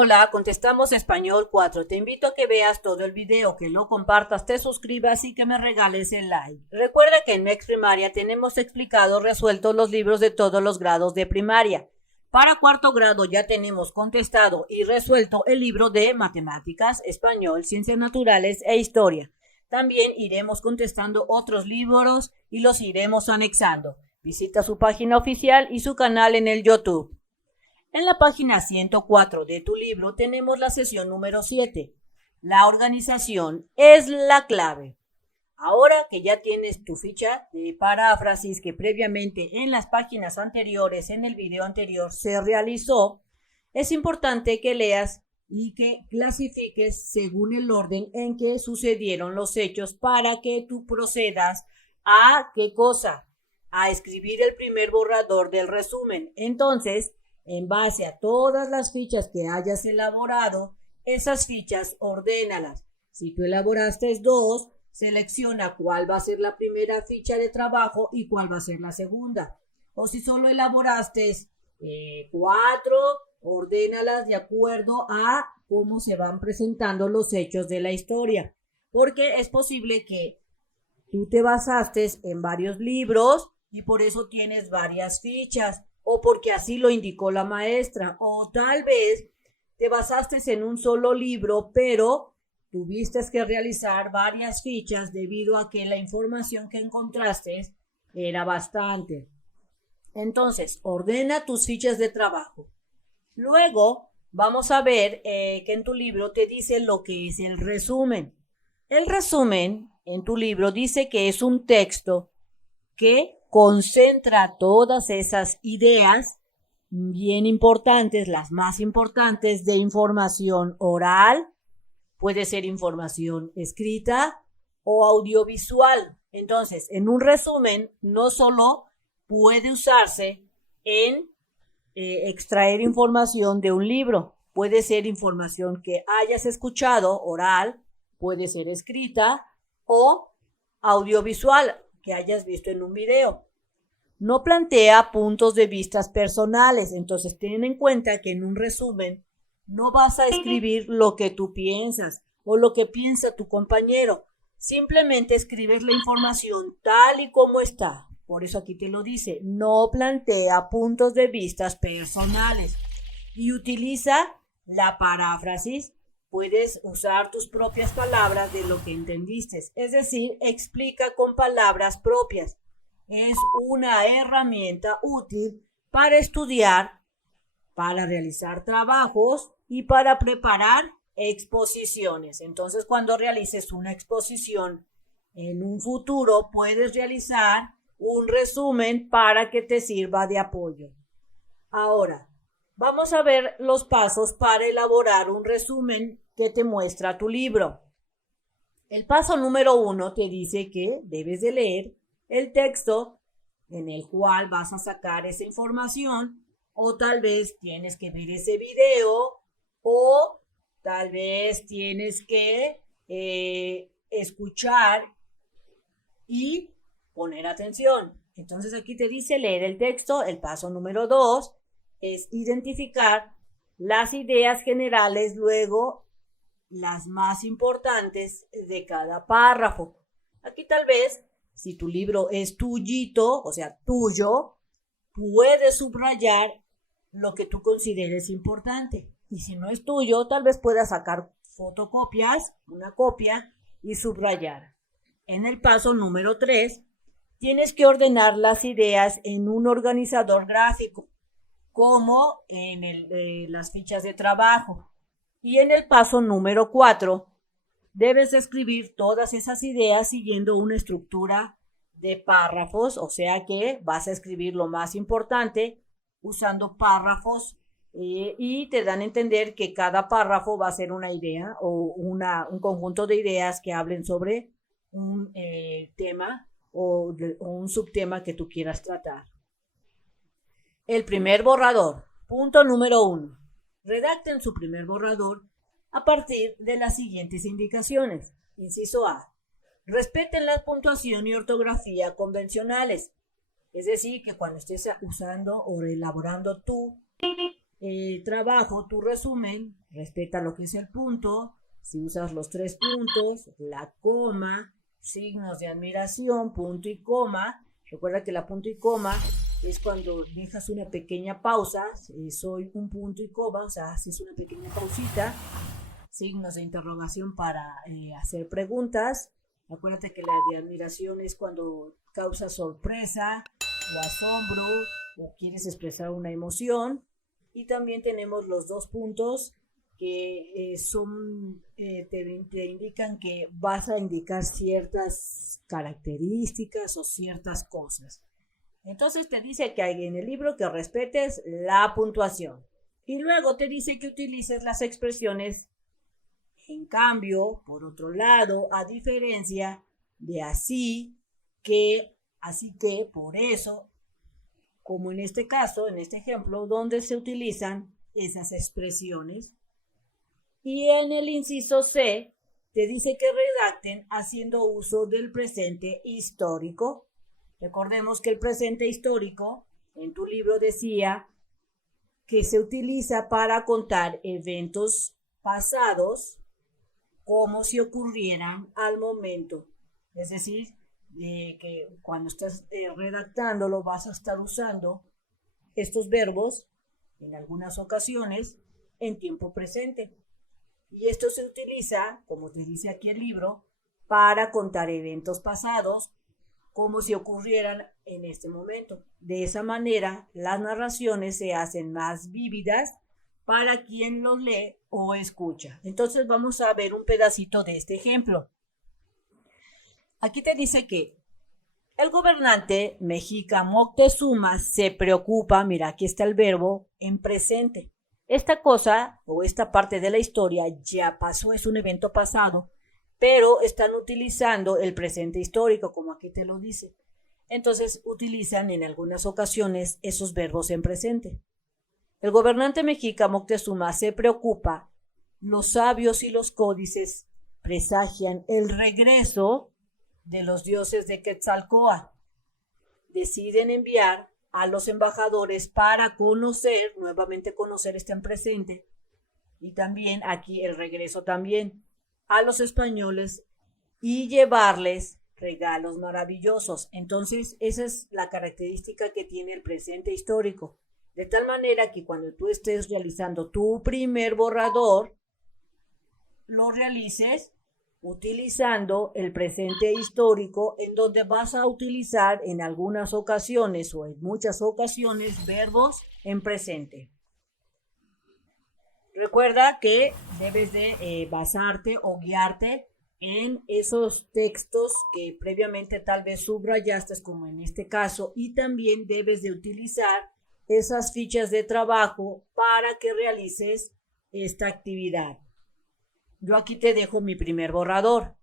Hola, contestamos Español 4. Te invito a que veas todo el video, que lo compartas, te suscribas y que me regales el like. Recuerda que en MEX Primaria tenemos explicado, resuelto los libros de todos los grados de primaria. Para cuarto grado ya tenemos contestado y resuelto el libro de Matemáticas, Español, Ciencias Naturales e Historia. También iremos contestando otros libros y los iremos anexando. Visita su página oficial y su canal en el YouTube. En la página 104 de tu libro tenemos la sesión número 7. La organización es la clave. Ahora que ya tienes tu ficha de paráfrasis que previamente en las páginas anteriores, en el video anterior, se realizó, es importante que leas y que clasifiques según el orden en que sucedieron los hechos para que tú procedas a ¿qué cosa? A escribir el primer borrador del resumen. Entonces, en base a todas las fichas que hayas elaborado, esas fichas ordénalas. Si tú elaboraste 2, selecciona cuál va a ser la primera ficha de trabajo y cuál va a ser la segunda. O si solo elaboraste 4, ordénalas de acuerdo a cómo se van presentando los hechos de la historia. Porque es posible que tú te basaste en varios libros y por eso tienes varias fichas, o porque así lo indicó la maestra, o tal vez te basaste en un solo libro, pero tuviste que realizar varias fichas debido a que la información que encontraste era bastante. Entonces, ordena tus fichas de trabajo. Luego, vamos a ver que en tu libro te dice lo que es el resumen. El resumen en tu libro dice que es un texto que concentra todas esas ideas bien importantes, las más importantes de información oral, puede ser información escrita o audiovisual. Entonces, en un resumen no solo puede usarse en extraer información de un libro, puede ser información que hayas escuchado oral, puede ser escrita o audiovisual que hayas visto en un video. No plantea puntos de vista personales, entonces ten en cuenta que en un resumen no vas a escribir lo que tú piensas o lo que piensa tu compañero, simplemente escribes la información tal y como está. Por eso aquí te lo dice, no plantea puntos de vista personales y utiliza la paráfrasis. Puedes usar tus propias palabras de lo que entendiste, es decir, explica con palabras propias. Es una herramienta útil para estudiar, para realizar trabajos y para preparar exposiciones. Entonces, cuando realices una exposición en un futuro, puedes realizar un resumen para que te sirva de apoyo. Ahora, vamos a ver los pasos para elaborar un resumen que te muestra tu libro. El paso número 1 te dice que debes de leer el texto en el cual vas a sacar esa información, o tal vez tienes que ver ese video, o tal vez tienes que escuchar y poner atención. Entonces aquí te dice leer el texto. El paso número 2 es identificar las ideas generales, luego las más importantes de cada párrafo. Aquí tal vez, si tu libro es tuyito, o sea, tuyo, puedes subrayar lo que tú consideres importante. Y si no es tuyo, tal vez puedas sacar fotocopias, una copia y subrayar. En el paso número 3, tienes que ordenar las ideas en un organizador gráfico, como en las fichas de trabajo. Y en el paso número 4, debes escribir todas esas ideas siguiendo una estructura de párrafos, o sea que vas a escribir lo más importante usando párrafos y te dan a entender que cada párrafo va a ser una idea o un conjunto de ideas que hablen sobre un tema o un subtema que tú quieras tratar. El primer borrador. Punto número 1. Redacten su primer borrador a partir de las siguientes indicaciones. Inciso A. Respeten la puntuación y ortografía convencionales. Es decir, que cuando estés usando o elaborando tu trabajo, tu resumen, respeta lo que es el punto, si usas los 3 puntos, la coma, signos de admiración, punto y coma. Recuerda que la punto y coma es cuando dejas una pequeña pausa, soy un punto y coma, o sea, haces una pequeña pausita, signos de interrogación para hacer preguntas. Acuérdate que la de admiración es cuando causa sorpresa o asombro o quieres expresar una emoción. Y también tenemos los 2 puntos que te indican que vas a indicar ciertas características o ciertas cosas. Entonces te dice que hay en el libro que respetes la puntuación. Y luego te dice que utilices las expresiones en cambio, por otro lado, a diferencia de así que, por eso, como en este caso, en este ejemplo, donde se utilizan esas expresiones. Y en el inciso C, te dice que redacten haciendo uso del presente histórico. Recordemos que el presente histórico, en tu libro decía que se utiliza para contar eventos pasados como si ocurrieran al momento. Es decir, que cuando estás redactándolo vas a estar usando estos verbos en algunas ocasiones en tiempo presente. Y esto se utiliza, como te dice aquí el libro, para contar eventos pasados como si ocurrieran en este momento. De esa manera, las narraciones se hacen más vívidas para quien los lee o escucha. Entonces vamos a ver un pedacito de este ejemplo. Aquí te dice que el gobernante mexica Moctezuma se preocupa, mira, aquí está el verbo en presente. Esta cosa o esta parte de la historia ya pasó, es un evento pasado, pero están utilizando el presente histórico, como aquí te lo dice. Entonces utilizan en algunas ocasiones esos verbos en presente. El gobernante mexica Moctezuma se preocupa, los sabios y los códices presagian el regreso de los dioses de Quetzalcóatl. Deciden enviar a los embajadores para nuevamente conocer este en presente, y también aquí el regreso también, a los españoles y llevarles regalos maravillosos. Entonces, esa es la característica que tiene el presente histórico. De tal manera que cuando tú estés realizando tu primer borrador, lo realices utilizando el presente histórico, en donde vas a utilizar en algunas ocasiones o en muchas ocasiones verbos en presente. Recuerda que debes de basarte o guiarte en esos textos que previamente tal vez subrayaste, como en este caso, y también debes de utilizar esas fichas de trabajo para que realices esta actividad. Yo aquí te dejo mi primer borrador.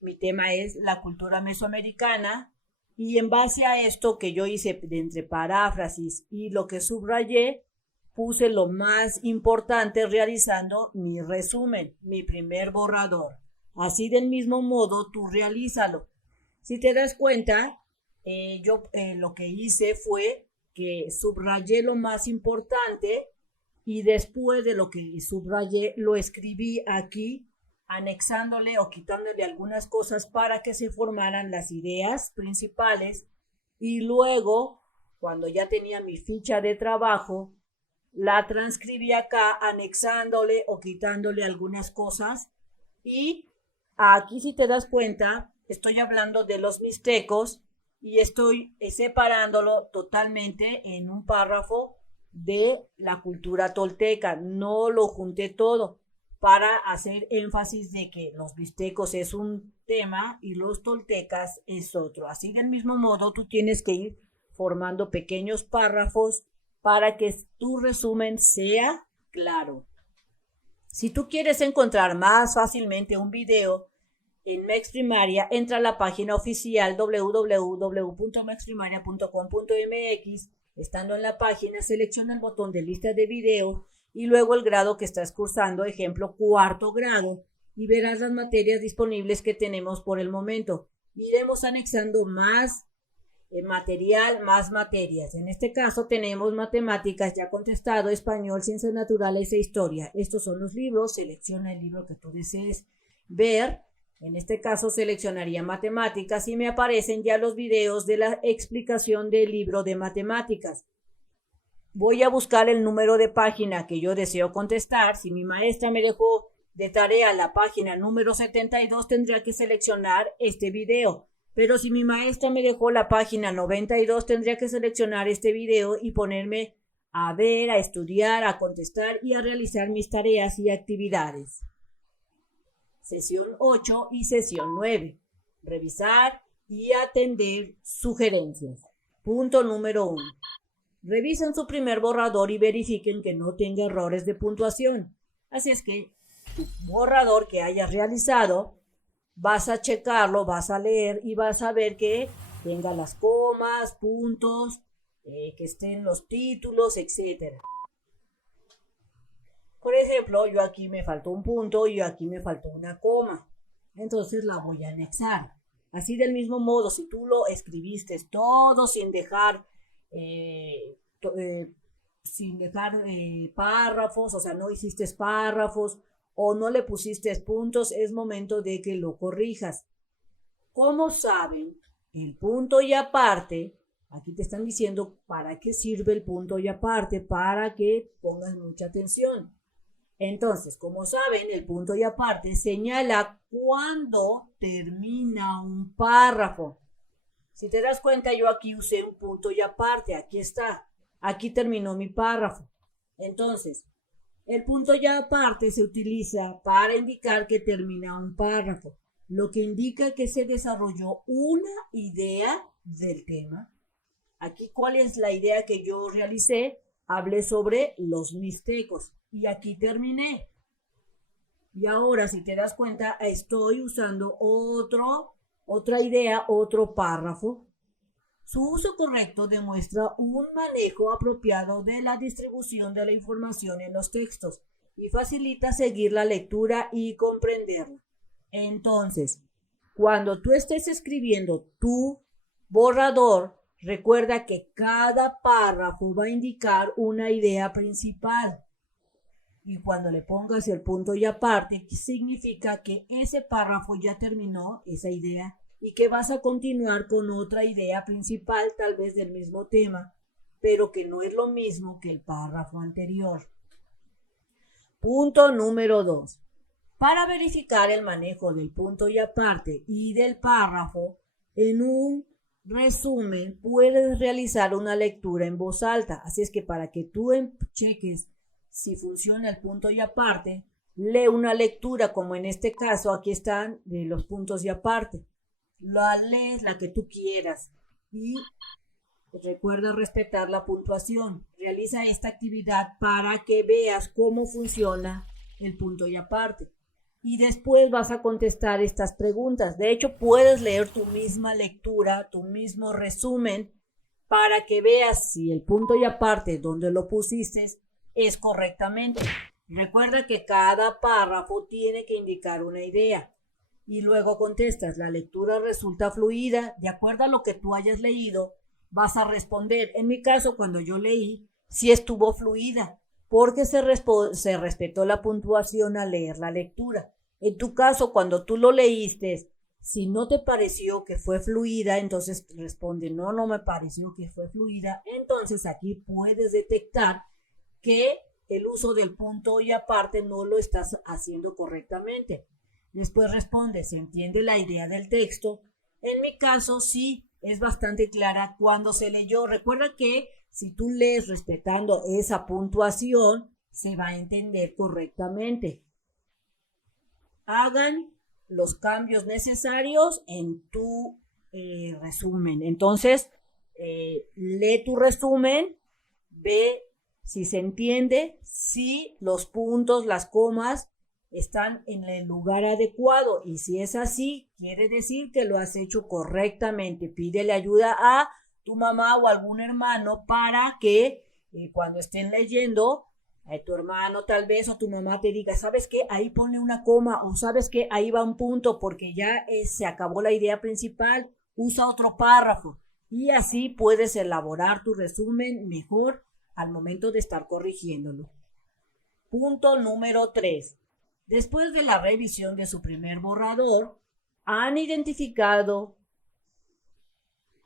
Mi tema es la cultura mesoamericana, y en base a esto que yo hice de entre paráfrasis y lo que subrayé, puse lo más importante realizando mi resumen, mi primer borrador. Así del mismo modo tú realízalo. Si te das cuenta, yo lo que hice fue que subrayé lo más importante, y después de lo que subrayé lo escribí aquí, anexándole o quitándole algunas cosas para que se formaran las ideas principales, y luego, cuando ya tenía mi ficha de trabajo, la transcribí acá anexándole o quitándole algunas cosas. Y aquí, si te das cuenta, estoy hablando de los mixtecos y estoy separándolo totalmente en un párrafo de la cultura tolteca. No lo junté todo para hacer énfasis de que los mixtecos es un tema y los toltecas es otro. Así del mismo modo tú tienes que ir formando pequeños párrafos para que tu resumen sea claro. Si tú quieres encontrar más fácilmente un video en Mex Primaria, entra a la página oficial www.mexprimaria.com.mx. Estando en la página, selecciona el botón de lista de video y luego el grado que estás cursando, ejemplo, 4º grado, y verás las materias disponibles que tenemos por el momento. Iremos anexando más material más materias. En este caso tenemos matemáticas, ya contestado, español, ciencias naturales e historia. Estos son los libros, selecciona el libro que tú desees ver. En este caso seleccionaría matemáticas y me aparecen ya los videos de la explicación del libro de matemáticas. Voy a buscar el número de página que yo deseo contestar. Si mi maestra me dejó de tarea la página número 72, tendría que seleccionar este video. Pero si mi maestra me dejó la página 92, tendría que seleccionar este video y ponerme a ver, a estudiar, a contestar y a realizar mis tareas y actividades. Sesión 8 y sesión 9. Revisar y atender sugerencias. Punto número 1. Revisen su primer borrador y verifiquen que no tenga errores de puntuación. Así es que tu borrador que hayas realizado, vas a checarlo, vas a leer y vas a ver que tenga las comas, puntos, que estén los títulos, etc. Por ejemplo, yo aquí me faltó un punto y aquí me faltó una coma. Entonces la voy a anexar. Así del mismo modo, si tú lo escribiste todo sin dejar párrafos, o sea, no hiciste párrafos o no le pusiste puntos, es momento de que lo corrijas. Como saben, el punto y aparte, aquí te están diciendo para qué sirve el punto y aparte, para que pongas mucha atención. Entonces, como saben, el punto y aparte señala cuándo termina un párrafo. Si te das cuenta, yo aquí usé un punto y aparte, aquí está, aquí terminó mi párrafo. Entonces, el punto y aparte se utiliza para indicar que termina un párrafo, lo que indica que se desarrolló una idea del tema. Aquí, ¿cuál es la idea que yo realicé? Hablé sobre los mixtecos y aquí terminé. Y ahora, si te das cuenta, estoy usando otra idea, otro párrafo. Su uso correcto demuestra un manejo apropiado de la distribución de la información en los textos y facilita seguir la lectura y comprenderla. Entonces, cuando tú estés escribiendo tu borrador, recuerda que cada párrafo va a indicar una idea principal. Y cuando le pongas el punto y aparte, significa que ese párrafo ya terminó esa idea y que vas a continuar con otra idea principal, tal vez del mismo tema, pero que no es lo mismo que el párrafo anterior. Punto número 2. Para verificar el manejo del punto y aparte y del párrafo, en un resumen puedes realizar una lectura en voz alta. Así es que para que tú cheques si funciona el punto y aparte, lee una lectura, como en este caso, aquí están los puntos y aparte. La lees la que tú quieras y recuerda respetar la puntuación. Realiza esta actividad para que veas cómo funciona el punto y aparte. Y después vas a contestar estas preguntas. De hecho, puedes leer tu misma lectura, tu mismo resumen, para que veas si el punto y aparte donde lo pusiste es correctamente. Recuerda que cada párrafo tiene que indicar una idea. Y luego contestas, la lectura resulta fluida, de acuerdo a lo que tú hayas leído, vas a responder. En mi caso, cuando yo leí, sí estuvo fluida, porque se respetó la puntuación al leer la lectura. En tu caso, cuando tú lo leíste, si no te pareció que fue fluida, entonces responde, no me pareció que fue fluida. Entonces aquí puedes detectar que el uso del punto y aparte no lo estás haciendo correctamente. Después responde, ¿se entiende la idea del texto? En mi caso, sí, es bastante clara cuando se leyó. Recuerda que si tú lees respetando esa puntuación, se va a entender correctamente. Hagan los cambios necesarios en tu resumen. Entonces, lee tu resumen, ve si se entiende, si los puntos, las comas están en el lugar adecuado, y si es así, quiere decir que lo has hecho correctamente. Pídele ayuda a tu mamá o algún hermano para que cuando estén leyendo, tu hermano tal vez o tu mamá te diga, ¿sabes qué? Ahí pone una coma, o ¿sabes qué? Ahí va un punto porque ya se acabó la idea principal, usa otro párrafo. y así puedes elaborar tu resumen mejor al momento de estar corrigiéndolo. Punto número 3. Después de la revisión de su primer borrador, han identificado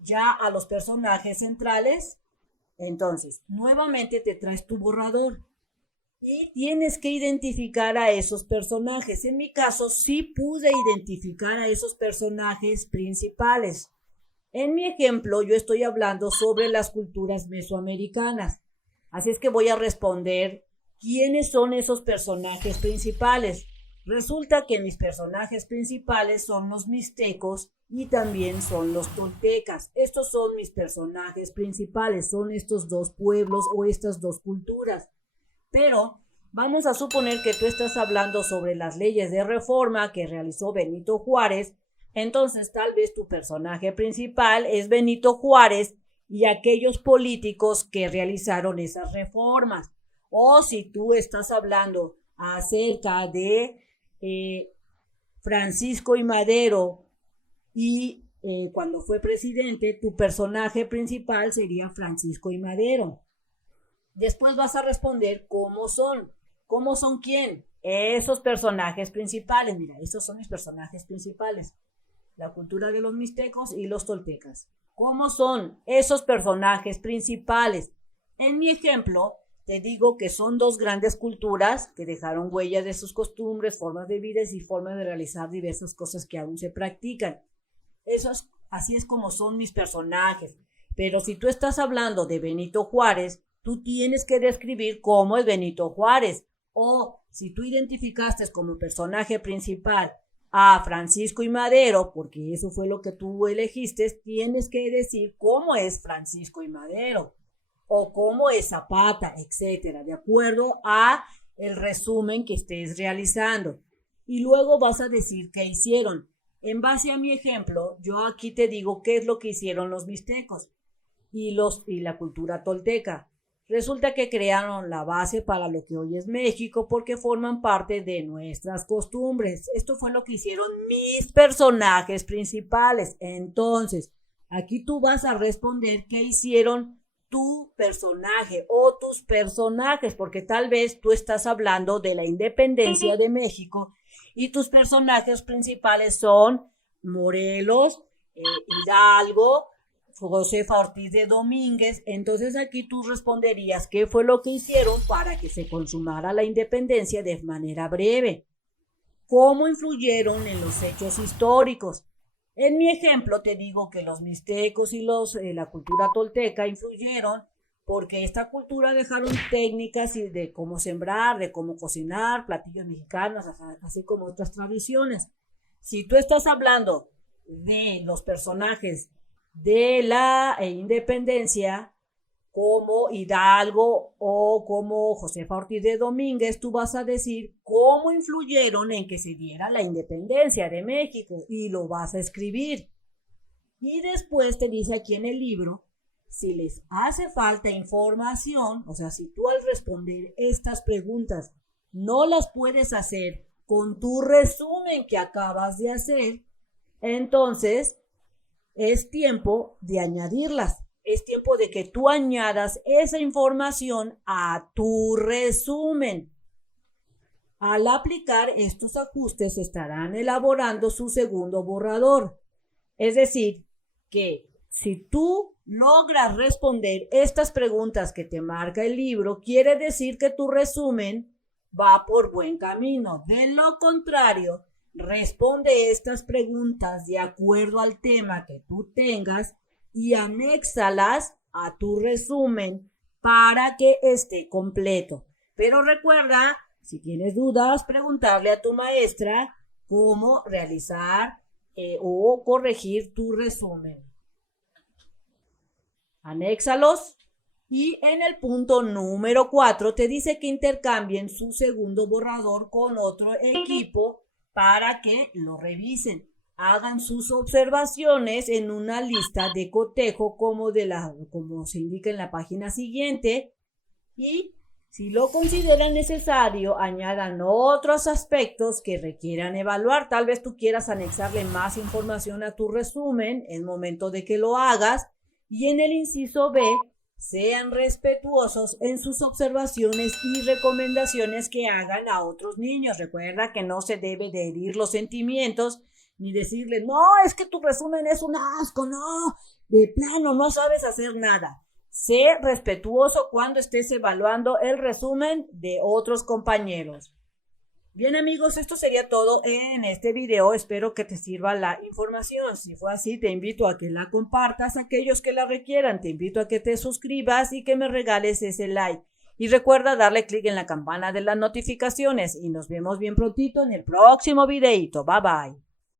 ya a los personajes centrales. Entonces, nuevamente te traes tu borrador y tienes que identificar a esos personajes. En mi caso, sí pude identificar a esos personajes principales. En mi ejemplo, yo estoy hablando sobre las culturas mesoamericanas. Así es que voy a responder quiénes son esos personajes principales. Resulta que mis personajes principales son los mixtecos y también son los toltecas. Estos son mis personajes principales, son estos dos pueblos o estas dos culturas. Pero vamos a suponer que tú estás hablando sobre las leyes de reforma que realizó Benito Juárez. Entonces tal vez tu personaje principal es Benito Juárez y aquellos políticos que realizaron esas reformas. O si tú estás hablando acerca de Francisco I. Madero y cuando fue presidente, tu personaje principal sería Francisco I. Madero. Después vas a responder cómo son. ¿Cómo son quién? Esos personajes principales. Mira, esos son mis personajes principales. La cultura de los mixtecos y los toltecas. ¿Cómo son esos personajes principales? En mi ejemplo, te digo que son dos grandes culturas que dejaron huellas de sus costumbres, formas de vida y formas de realizar diversas cosas que aún se practican. Así es como son mis personajes. Pero si tú estás hablando de Benito Juárez, tú tienes que describir cómo es Benito Juárez. O si tú identificaste como personaje principal a Francisco I. Madero, porque eso fue lo que tú elegiste, tienes que decir cómo es Francisco I. Madero o cómo es Zapata, etcétera, de acuerdo a el resumen que estés realizando. Y luego vas a decir qué hicieron. En base a mi ejemplo, yo aquí te digo qué es lo que hicieron los mixtecos y la cultura tolteca. Resulta que crearon la base para lo que hoy es México porque forman parte de nuestras costumbres. Esto fue lo que hicieron mis personajes principales. Entonces, aquí tú vas a responder qué hicieron tu personaje o tus personajes, porque tal vez tú estás hablando de la independencia de México y tus personajes principales son Morelos, Hidalgo, Josefa Ortiz de Domínguez. Entonces aquí tú responderías qué fue lo que hicieron para que se consumara la independencia de manera breve. ¿Cómo influyeron en los hechos históricos? En mi ejemplo te digo que los mixtecos y la cultura tolteca influyeron porque esta cultura dejaron técnicas de cómo sembrar, de cómo cocinar, platillos mexicanos, así como otras tradiciones. Si tú estás hablando de los personajes de la independencia, como Hidalgo o como Josefa Ortiz de Domínguez, tú vas a decir cómo influyeron en que se diera la independencia de México y lo vas a escribir. Y después te dice aquí en el libro, si les hace falta información, o sea, si tú al responder estas preguntas no las puedes hacer con tu resumen que acabas de hacer, entonces es tiempo de añadirlas. Es tiempo de que tú añadas esa información a tu resumen. Al aplicar estos ajustes, estarán elaborando su segundo borrador. Es decir, que si tú logras responder estas preguntas que te marca el libro, quiere decir que tu resumen va por buen camino. De lo contrario, responde estas preguntas de acuerdo al tema que tú tengas y anéxalas a tu resumen para que esté completo. Pero recuerda, si tienes dudas, preguntarle a tu maestra cómo realizar o corregir tu resumen. Anéxalos y en el punto número 4 te dice que intercambien su segundo borrador con otro equipo para que lo revisen. Hagan sus observaciones en una lista de cotejo como se indica en la página siguiente y si lo consideran necesario añadan otros aspectos que requieran evaluar. Tal vez tú quieras anexarle más información a tu resumen, es momento de que lo hagas Y en el inciso B, sean respetuosos en sus observaciones y recomendaciones que hagan a otros niños. Recuerda que no se debe de herir los sentimientos ni decirle, no, es que tu resumen es un asco, no, de plano no sabes hacer nada. Sé respetuoso cuando estés evaluando el resumen de otros compañeros. Bien amigos, esto sería todo en este video. Espero que te sirva la información. Si fue así, te invito a que la compartas a aquellos que la requieran. Te invito a que te suscribas y que me regales ese like. Y recuerda darle clic en la campana de las notificaciones. Y nos vemos bien prontito en el próximo videito. Bye bye.